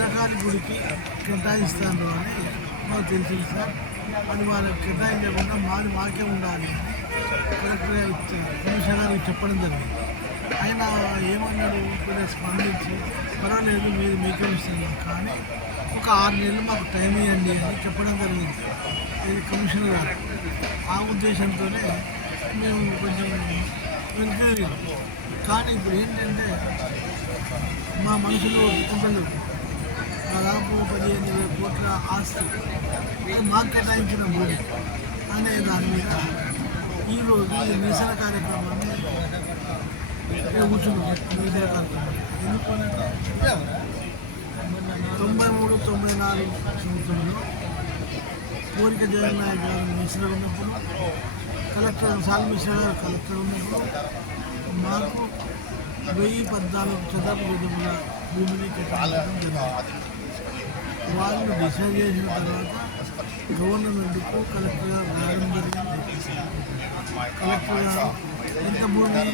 భద్రకాళి గుడికి కేటాయిస్తాను అని మాకు తెలిసింది సార్. అది వాళ్ళకి కేటాయించకుండా మాది మాకే ఉండాలి అని కలెక్టర్ గారు కమిషనర్ గారికి చెప్పడం జరిగింది. ఆయన ఏమన్నాడు కొద్దిగా స్పందించి పర్వాలేదు మీరు మీకే ఇస్తున్నాం కానీ ఒక ఆరు నెలలు మాకు టైం ఇవ్వండి అని చెప్పడం జరిగింది. ఇది కమిషనర్ గారు. ఆ ఉద్దేశంతోనే మేము కొంచెం వెనుకరిగాం కానీ ఇప్పుడు ఏంటంటే మా మనుషులు ఒప్పుకుంటలేరు దాదాపు పదిహేను ఇరవై కోట్ల ఆస్తి. మాకు కేటాయించిన భూమి. అనే దాని మీద ఈరోజు ఈ నిరసన కార్యక్రమాన్ని మేము కూర్చున్నాం నిరసన కార్యక్రమం. ఎందుకంటే తొంభై మూడు తొంభై నాలుగు సంవత్సరంలో కోరిక జగన్నాయక్ గారు మినిస్టర్ ఉన్నప్పుడు కలెక్టర్ సాల్ మిశ్రా గారు కలెక్టర్ ఉన్నప్పుడు మాకు వెయ్యి పద్నాలుగు చదరపు గజముల భూమిని వాళ్ళు డిసైడ్ చేసిన తర్వాత గవర్నమెంట్కు కలెక్టర్ గారు రాయడం జరిగింది? కలెక్టర్ గారు ఎంత భూమి?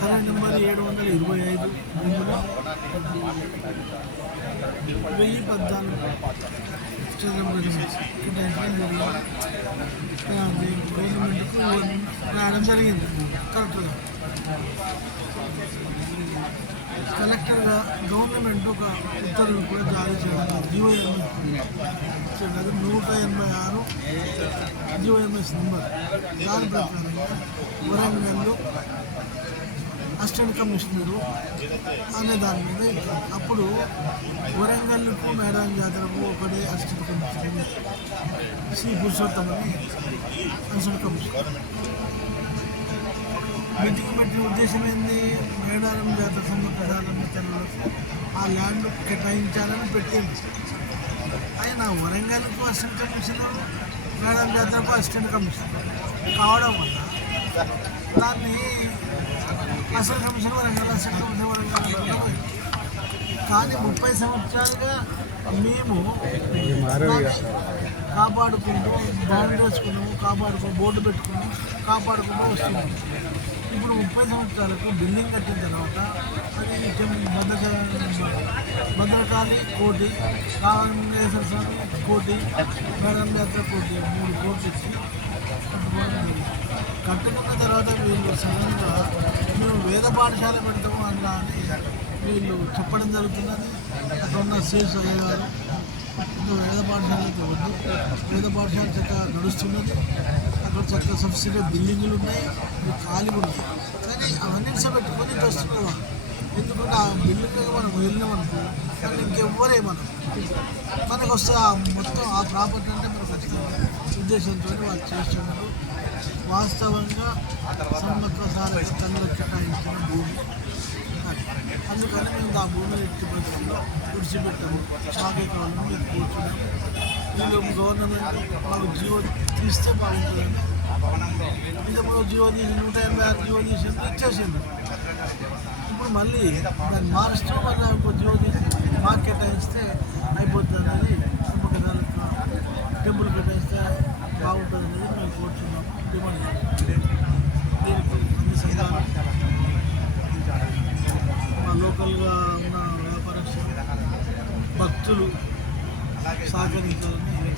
సరే నెంబర్ ఏడు వందల ఇరవై ఐదు భూములు వెయ్యి పద్నాలుగు గవర్నమెంట్కు రావడం జరిగింది. కలెక్టర్ గారు. కలెక్టర్గా గవర్నమెంట్ ఒక ఉత్తర్వులు కూడా జారీ చేయడం జిఓఎంఎస్ నూట ఎనభై ఆరు జిఓఎంఎస్ నెంబర్. దాని ప్రకారంగా వరంగల్లో అసిస్టెంట్ కమిషనరు అనే దాని మీద అప్పుడు వరంగల్కు మేడం జాతరకు ఒకటి అసిస్టెంట్ కమిషనర్ శ్రీ పురుషోత్తమని అసిస్టెంట్ కమిషనర్ మీటింగ్ పెట్టిన ఉద్దేశం ఏంది? మేడారం జాతర సంబంధించాలని ఆ ల్యాండ్ కేటాయించాలని పెట్టింది. ఆయన వరంగల్కు అసిస్టెంట్ కమిషనర్ మేడారం జాతరకు అసిస్టెంట్ కమిషనర్ కావడం వల్ల దాన్ని assistant commissioner Warangal assistant commissioner Warangal కానీ ముప్పై సంవత్సరాలుగా మేము కాపాడుకుంటూ బాండ్ వేసుకున్నాము కాపాడుకో బోర్డు పెట్టుకున్నాము కాపాడుకుంటూ వస్తున్నాము ఇప్పుడు ముప్పై సంవత్సరాలకు బిల్డింగ్ కట్టిన తర్వాత అది టెం- భద్రకాళి కోటి రామలింగేశ్వర స్వామి కోటి మేడం కోటి మూడు కోట్లు ఇచ్చి కట్టుకున్న తర్వాత వీళ్ళు సడన్గా మేము వేద పాఠశాల పెడతాము అలా అని వీళ్ళు చెప్పడం జరుగుతున్నది. అక్కడ ఉన్న శేష్ అయ్య గారు ఇంకా వేద పాఠశాల అయితే వద్దు. వేద పాఠశాల చక్కగా నడుస్తున్నది. అక్కడ చక్కగా సబ్సిడీ బిల్డింగులు ఉన్నాయి. ఖాళీ ఉన్నాయి. కానీ అవన్నీ పెట్టుకొని వస్తున్నారు వాళ్ళు. ఎందుకంటే ఆ బిల్డింగ్ మనం వెళ్ళినామనుకో కానీ ఇంకెవ్వరే మనం మనకు వస్తే ఆ మొత్తం ఆ ప్రాపర్టీ అంటే మనకు వచ్చిన ఉద్దేశంతో వాళ్ళు చేస్తున్నారు. వాస్తవంగా సమ్మక్క సారథి కేటాయించిన భూమి. అందుకని మేము ఆ భూమిని ఎట్టి పరిస్థితుల్లో విడిచిపెట్టాము. మాకే కావాలని మేము కూర్చున్నాము వీళ్ళు గవర్నమెంట్ మాకు జీవో తీస్తే బాగుంటుందని ఇంతకుముందు జీవో తీసి నూట ఎనభై ఆరు జీవో తీసి ఇచ్చేసింది ఇప్పుడు మళ్ళీ దాన్ని మారుస్తూ మళ్ళీ ఇంకో జీవో తీసి మాకు కేటాయిస్తే అయిపోతుంది అనేది టెంపుల్ కేటాయిస్తే బాగుంటుంది అనేది మేము కోరుతున్నాము డిమాండ్ భక్తులు సహకరించాలని